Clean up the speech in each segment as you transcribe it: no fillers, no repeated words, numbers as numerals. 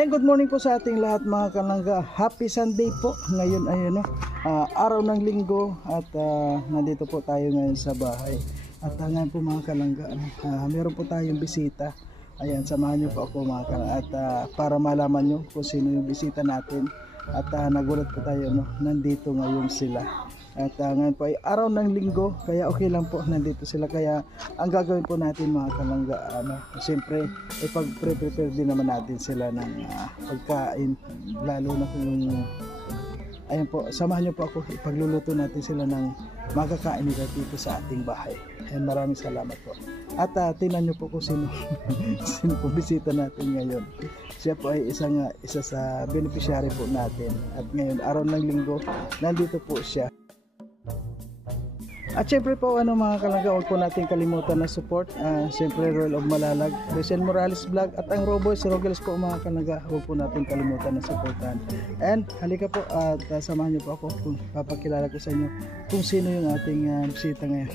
And good morning po sa ating lahat mga kalangga. Happy Sunday po. Ngayon ay araw ng linggo at nandito po tayo ngayon sa bahay. At ngayon po mga kalangga, meron po tayong bisita. Ayan, samahan niyo po ako mga kalangga. At para malaman niyo kung sino yung bisita natin. At nagulat po tayo, nandito ngayon sila. At ngayon po ay araw ng linggo, kaya okay lang po nandito sila. Kaya ang gagawin po natin mga kalangga, siyempre ipag-prepare din naman natin sila ng pagkain, lalo na kung ayun po, samahan niyo po ako, ipagluluto natin sila ng makakain nila dito sa ating bahay. And maraming salamat po. At tingnan niyo po kung sino sino po bisita natin ngayon. Siya po ay isa sa beneficiary po natin. At ngayon araw ng linggo, nandito po siya. At syempre po mga kalangga, huwag po natin kalimutan na support. Syempre Royal of Malalag, Rachel Morales Vlog at ang Roboys Rogeles po mga kalangga, huwag po natin kalimutan na supportan. And halika po at samahan niyo po ako kung papakilala ko sa inyo kung sino yung ating bisita ngayon.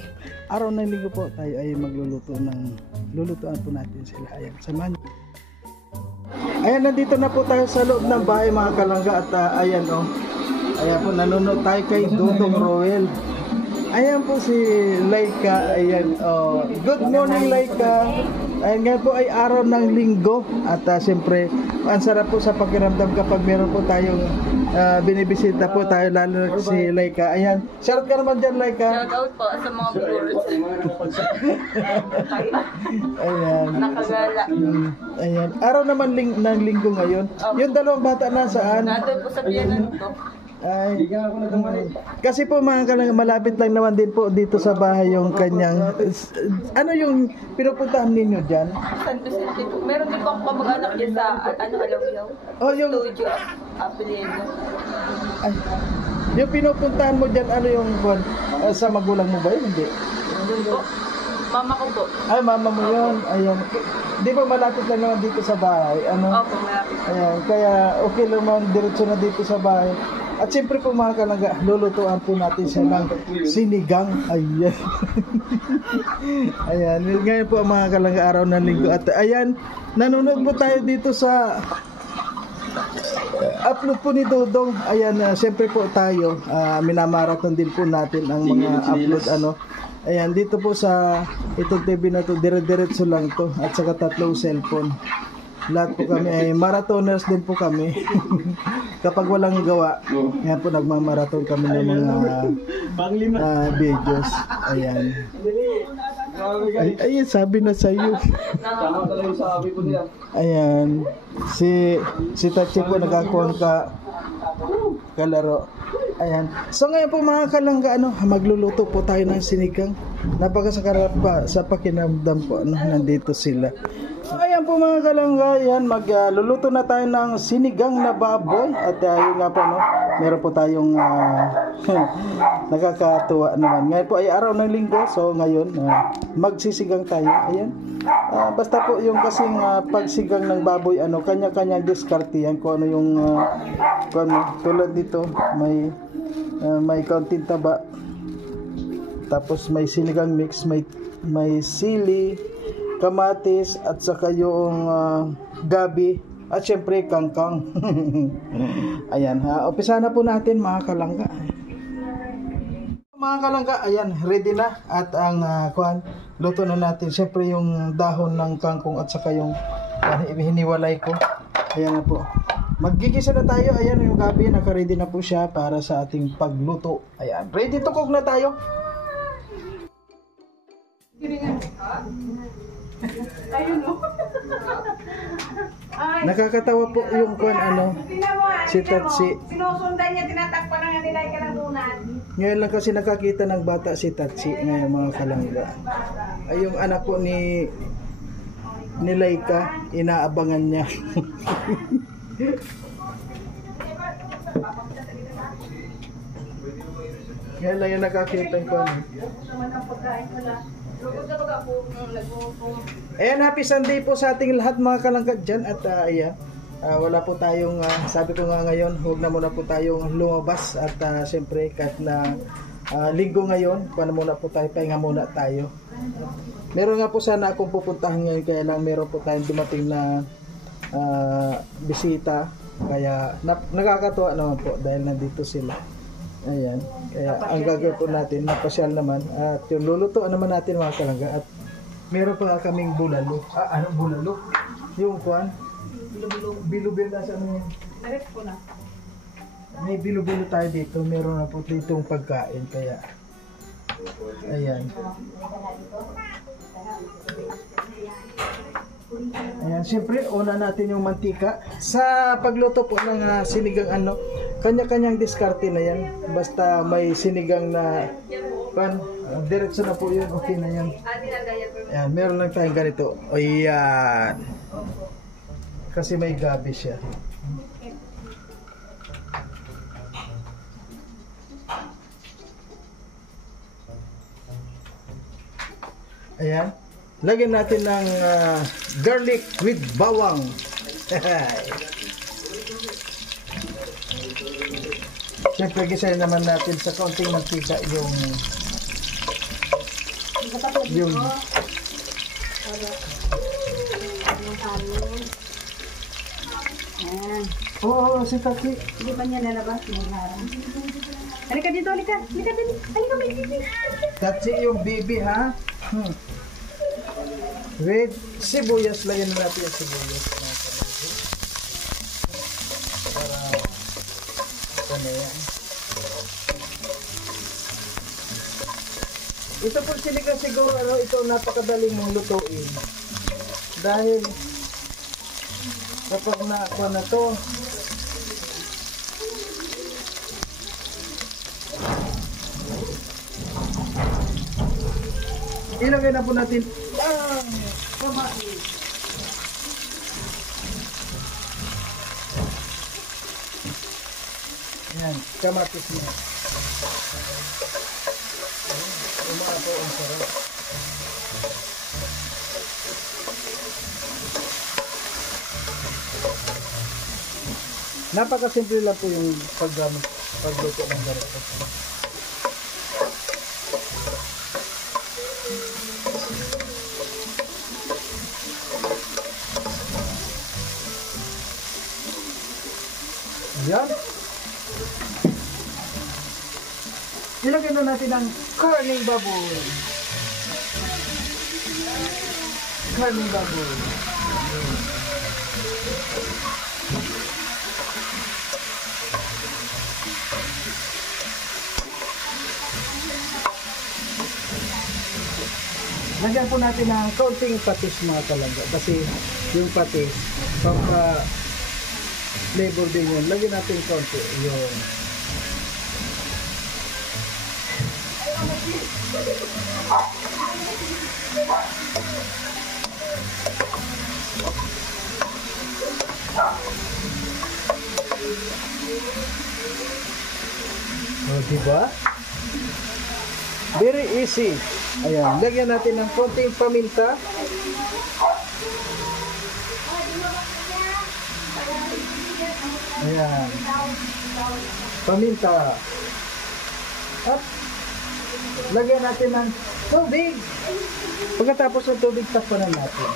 Araw ng linggo po tayo ay lulutuan po natin sila. Ayan, samahan niyo. Ayan, nandito na po tayo sa loob ng bahay mga kalangga at ayan ayan po, nanonood tayo kay Dudong Roel. Ayan po si Laika. Ayan, good morning Laika. Ayan, ngayon po ay araw ng linggo at siyempre ang sarap po sa pakiramdam kapag meron po tayong binibisita po tayo, lalo na si Laika. Ayan, shout ka naman dyan Laika. Shout out po sa mga viewers. Ayan, Nakagala. ayan, araw naman ng linggo ngayon. Yung dalawang bata nasaan? Nandun po sa piyanan ko. Ay, kasi po mga kalangga, malapit lang naman din po dito sa bahay yung kanyang ano yung pinupuntahan ninyo dyan? San Vicente po. Meron din po ako kamag-anak dyan sa Alawiyaw. Oh, yung Studio Apelido. ay, yung pinupuntahan mo dyan, ano yung sa magulang mo ba yun? Hindi. Doon po. Mama ko po. Ay, mama mo yun. Ayan. Di ba malapit lang naman dito sa bahay? Ano? Opo, malapit. Ayan, kaya okay lang naman diretso na dito sa bahay. At siyempre po mga kalangga, lulutuan po natin siya ng sinigang. Ayan. Ayan, ngayon po mga kalangga, araw ng linggo. At ayan, nanonood po tayo dito sa upload po ni Dodong. Ayan, siyempre po tayo, minamarathon din po natin ang mga upload Ayan, dito po sa itong TV na to, dire-diretso lang to at saka tatlong cellphone. Lahat po kami ay marathoners din po kami. Kapag walang gawa, yan po nagmamarathon kami ng mga videos. Ayan. Ay, sabi na sa iyo. Ayan. Si Tachi po nagkakuha kalaro. Ayan. So ngayon po mga kalangga, magluluto po tayo ng sinigang. Napakasarap pa sa pakinamdam po, nandito sila. So ayan po mga kalangga, ayan, magluluto na tayo ng sinigang na baboy. At yun nga po, meron po tayong nakakatuwa naman. Ngayon po ay araw ng linggo, so ngayon magsisigang tayo. Ayan. Basta po yung kasing pagsigang ng baboy, kanya-kanyang diskarte yan. Kung ano yung tulad dito, may kaunting taba, tapos may sinigang mix, may sili, kamatis at saka yung gabi at syempre kangkang. Ayan, umpisa na po natin mga kalangga. Mga kalangga, ayan, ready na at ang luto na natin. Syempre yung dahon ng kangkong at saka yung hiniwalay ko. Ayan na po. Maggigisa na tayo. Ayan yung gabi, naka-ready na po siya para sa ating pagluto. Ayan, ready to cook na tayo. Ayun o. Nakakatawa po yung si Tatsi. Sinusundan niya, tinatakpan na nga nila ka ng dunan. Ngayon lang kasi nakakita ng bata si Tatsi ngayon mga kalangga. Ay yung anak po ni Laika, inaabangan niya. Ngayon lang yung nakakita ko. Ayan, happy Sunday po sa ating lahat mga kalangga dyan. At ayan, wala po tayong, sabi ko nga ngayon, huwag na muna po tayong lumabas. At siyempre kahit na linggo ngayon, paano muna po tayo, pahinga muna tayo. Meron nga po sana akong pupuntahan ngayon, kaya lang meron po tayong dumating na bisita. Kaya nakakatuwa naman po dahil nandito sila. Ayan. Kaya ang gagawin po natin, napasyal naman. At yung lulutuan naman natin mga kalangga. At meron pa kaming bulalo. Anong bulalo? Yung kuwan? Bilo-bilo na sa ano yan? Narip ko na. May bilo-bilo tayo dito. Meron na po ditong pagkain. Kaya, ayan. Ayan, siyempre, una natin yung mantika. Sa pagluto po ng sinigang ano, kanya-kanyang diskarte na yan. Basta may sinigang na pan, diretso na po yun. Okay na yan. Ayan, meron lang tayong ganito. Ayan. Kasi may gabi siya. Ayan. Lagyan natin ng garlic with bawang. Siyempre, gisahin naman natin sa kaunting mantika yung Ayan. Oo, si Kaki. Hindi pa niya nalabas. Halika dito, halika. Halika dito. Halika, baby. Kaki yung baby, ha? With sibuyas, lagyan na natin yung sibuyas. Para ano yan. Ito po sinigang siguro, ito napakadaling mong lutuin. Dahil kapag nakuha na to, ilagay na po natin ang kamatis. Ayan, kamatis niya. Umapo ang sarap. Napakasimple lang po yung pagluto ng ganito. Yan. Ilagay na natin ang karning baboy. Karning baboy. Lagyan po natin ng kaunting patis mga kalangga. Kasi yung patis, pagka flavor din yun. Lagyan natin kaunti. Yun. O, diba? Very easy. Ayan, lagyan natin ng konting paminta. Ayan. Paminta. At lagyan natin ng tubig. Pagkatapos ng tubig, takpan natin.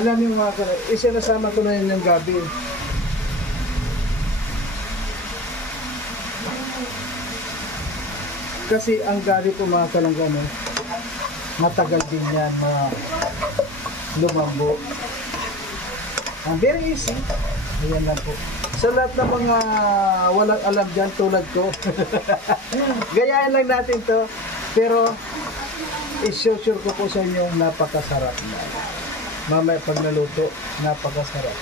Alam niyo mga kalangga, isinasama ko na yun yung gabi. Kasi ang gabi po mga kalangga, matagal din yan lumambo. Ang very easy. Ayan lang po. Sa lahat ng mga walang alam dyan tulad ko, gayahin lang natin to. Pero i-sure ko po sa inyo, napakasarap na. Mamaya pag naluto, napakasarap.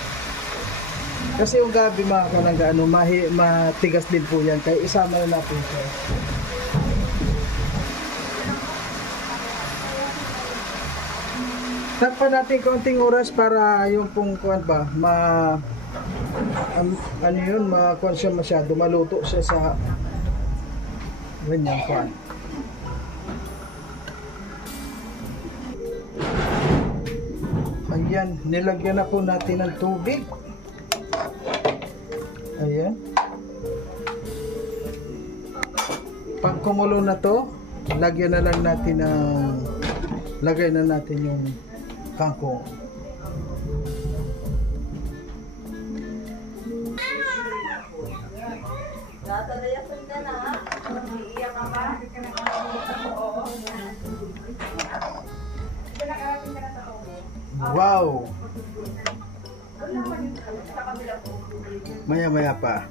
Kasi yung gabi mga kalangga, ano, matigas din po yan. Kaya isama na natin siya. Takpan natin konting oras para yung pong kuwan ba, ano yun, makuwan siya masyado, maluto siya sa ganyan kuwan. Ayan, nilagyan na po natin ng tubig. Ayan. Pag kumulo na to, lagyan na lang natin lagay na natin yung kangkong. Wow! Maya-maya pa.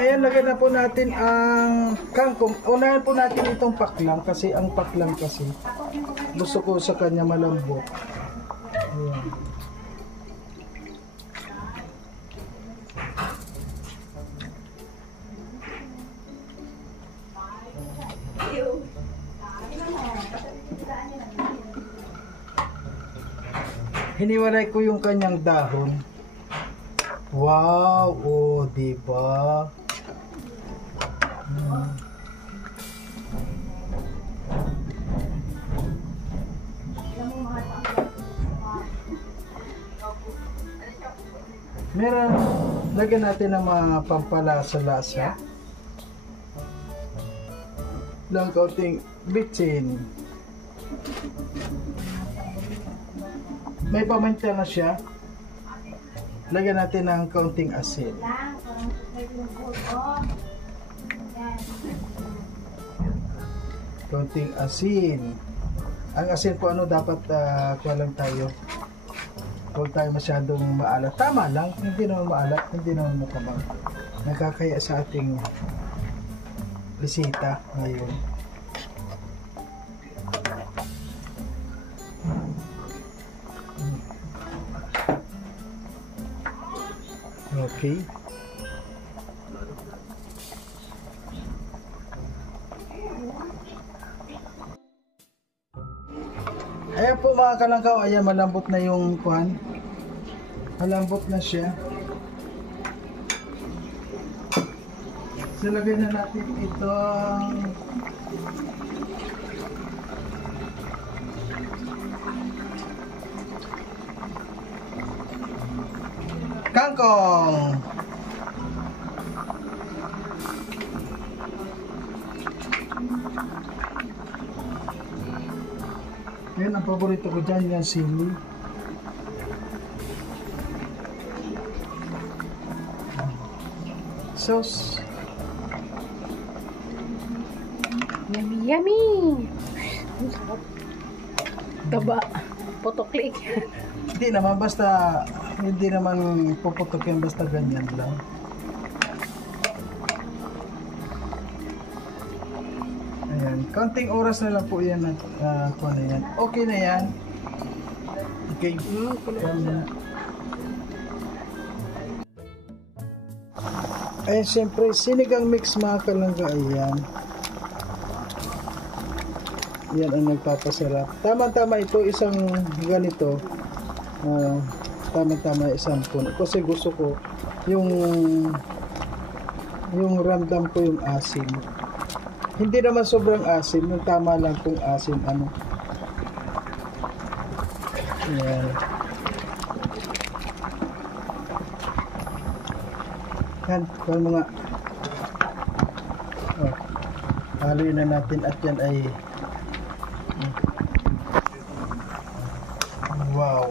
Ayan, lagyan na po natin ang kangkong. Unahin po natin itong paklang kasi ang paklang kasi gusto ko sa kanya malambot. Ayan. Hiniwalay ko yung kanyang dahon. Wow, oh, diba? Meron, lagyan natin ng mga pampalasa-lasa. Lang kaunting bitsin. May paminta na siya. Lagyan natin ng kaunting asin. Kaunting asin. Ang asin po ano dapat kuha lang tayo. Huwag tayo masyadong maalat. Tama lang, hindi naman maalat, hindi naman matabang. Nakakaya sa ating bisita ngayon. Okay. Ayan po mga kalangkaw, ayan malambot na yung kuhan. Malambot na siya. Silagay na natin itong kangkong. Yan ang paborito ko dyan, yung sili. Sauce. Yummy, yummy! Ang sarap. Taba. Potoklik. Hindi naman, basta hindi naman puputok yan, basta ganyan lang. Ayan, konting oras na lang po yan at kung ano yan. Okay na yan. Okay. Ayan, siyempre, sinigang mix mga kalangga, ayan. Yan ang nagpapasarap. Tama-tama ito, isang ganito. Tama-tama isang puno. Kasi gusto ko yung ramdam ko yung asin. Hindi naman sobrang asin, yung tama lang kung asin ano. Yan. Yan, kung mga haluin na natin at yan ay wow.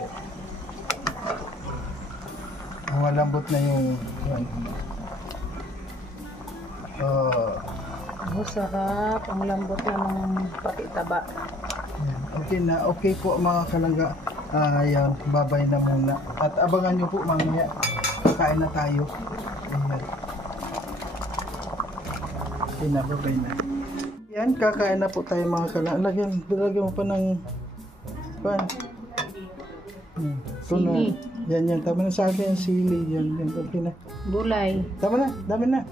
Malambot na yung yan. Masarap. Ang lambot na ng pati taba. Okay na. Okay po mga kalangga. Ayan, babay na muna. At abangan nyo po mamaya. Kakain na tayo. Ayan. Pinababay na. Yan, kakain na po tayo mga kalangga. Lagyan mo pa ng pan. Sili. Yan. Tama na sa akin yung sili. Yan. Okay na. Gulay. Tama na. Dami na.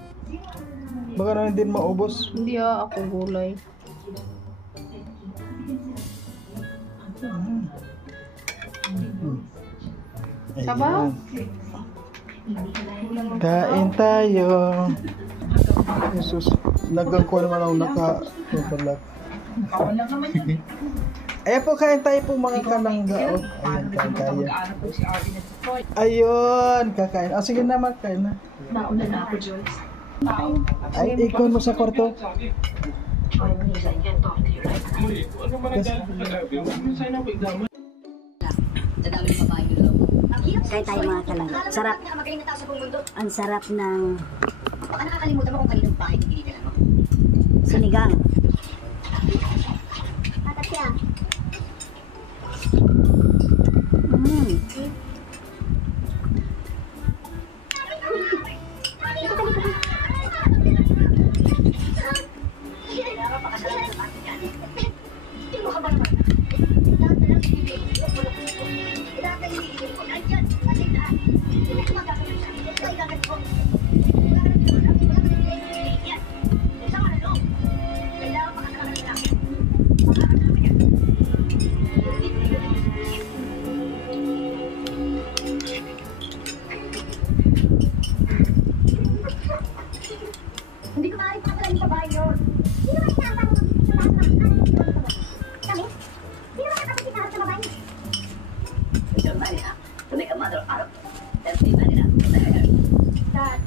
Baka naman din maubos. Hindi ako gulay. Sabaw? Kain tayo. Jesus. Nagdang ko naman ako naka-tutulat. Ayan po, kain tayo po mga kalangga. Oh. Ayan, kain tayo. Ayun, kakain. Ah, sige naman, kain na. Nauna na ako, Joyce. Ay, ikon mo sa kwarto. Kain tayo mga kalangga. Sarap. Ang sarap ng Baka nakakalimutan mo kung kaninong bahay tinitira mo. sinigang. Tatatya. Pakasalanan ng ating yan. Hindi mo ka ba naman? Lahat na lang sinibigay mo. Lahat na sinibigay mo. Nandyan. Nandyan na. Hindi mo magkakaroon sa akin. Ito ay gagat ko. Hindi ko maaaring pakasalan sa bahay yun. Sino ba inaasama mo sa lahat ng kami? Sino ba nakapit sa harap sa babae? Ito ang bali ha. To make a mother out of that's the bali na. Dad,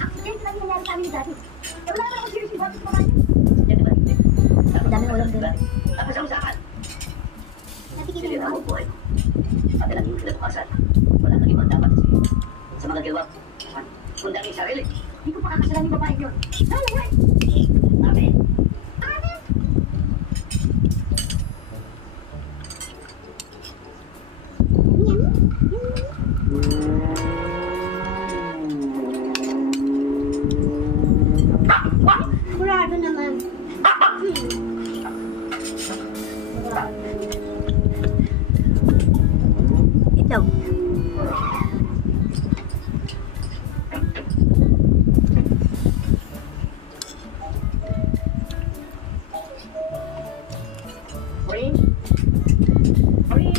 accident lang yung nangyari sa amin ni Daddy. Eh, wala naman akong seriously bata sa babae. Yan diba? Dami ulam din. Tapos ang usapan. Natigil Sige mo. na ako buhay. Pati lang yung kinabukasan. Wala nang ibang dapat sa mga gawa. Kundi ang sarili. Hindi ko pakakasalan yung babae yun. Dahil wala. Amen. Kurado naman. Ito. Free. Free.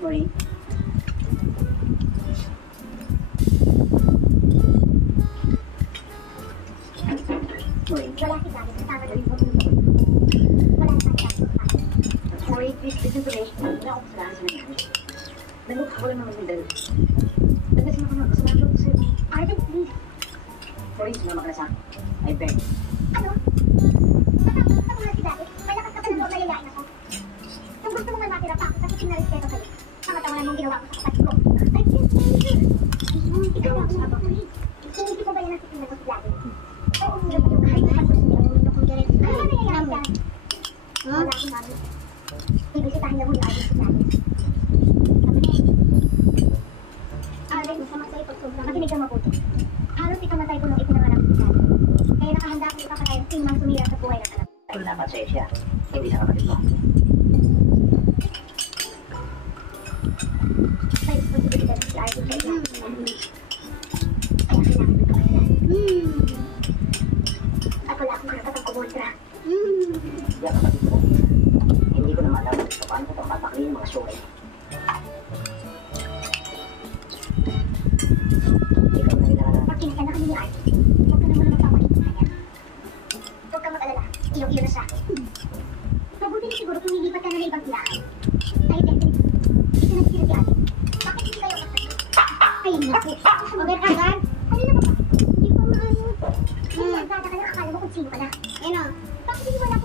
Sorry. Free. Wala si Daddy. Kasama doon yung pagbubuhay. Wala si Daddy. Sorry, please listen to me. Wala akong kasalanan sa nangyari. Nagmukha ko lang naman ng dalawa. Nagdasin ako ng kasalanan ko sa'yo. Arden, please. Sorry, sumama ka na sa akin. I beg. Ano? Matakot ka muna si Daddy. May lakas ka pa ng loob na yayain ako. Kung gusto mo man matira pa ako, kasi pinarespeto sa'yo. Tama-tama mong ginawa ko sa kapatid ko. I can't stand it. Ikaw ang sabi ko. Hindi ko ba yan ang sikilan ko si Daddy? Oo, hindi ko yung kahit na gusto niya. Ano ba nangyayari dyan? Wala akong mami. Ibisitahin niya mo yung Arden si Daddy. Arden, masama sa'yo pag sobrang. Makinig kang mabuti. Halos ikamatay ko nung ipinanganak si Daddy. Kaya nakahanda akong ipapatay ang sinmang sumira sa buhay ng anak. Pero dapat sa'yo siya. Hindi sa kapatid mo. May responsibilidad si Arden sa iyo. Kaya kailangan ko kasi yan. At wala akong karapatang kumontra. Kaya kapatid mo. Hindi ko naman alam kung paano ko papakli ng mga suway. Ikaw na kailangan. Pagkinig ka na kami ni Arden. Huwag ka naman magpapalit sa kanya. Huwag kang mag-alala. Iyong-iyo na siya. Mabuti na siguro kung nilipat ka na ng ibang tirahan. Dahil definitely, ito na si Arden. Bakit hindi kayo kapatid? Ay, naku. Agad-agad. Kanina ba ba? Hindi ko maano. Hindi, agad ka na. Akala mo kung sino ka na. Bakit hindi wala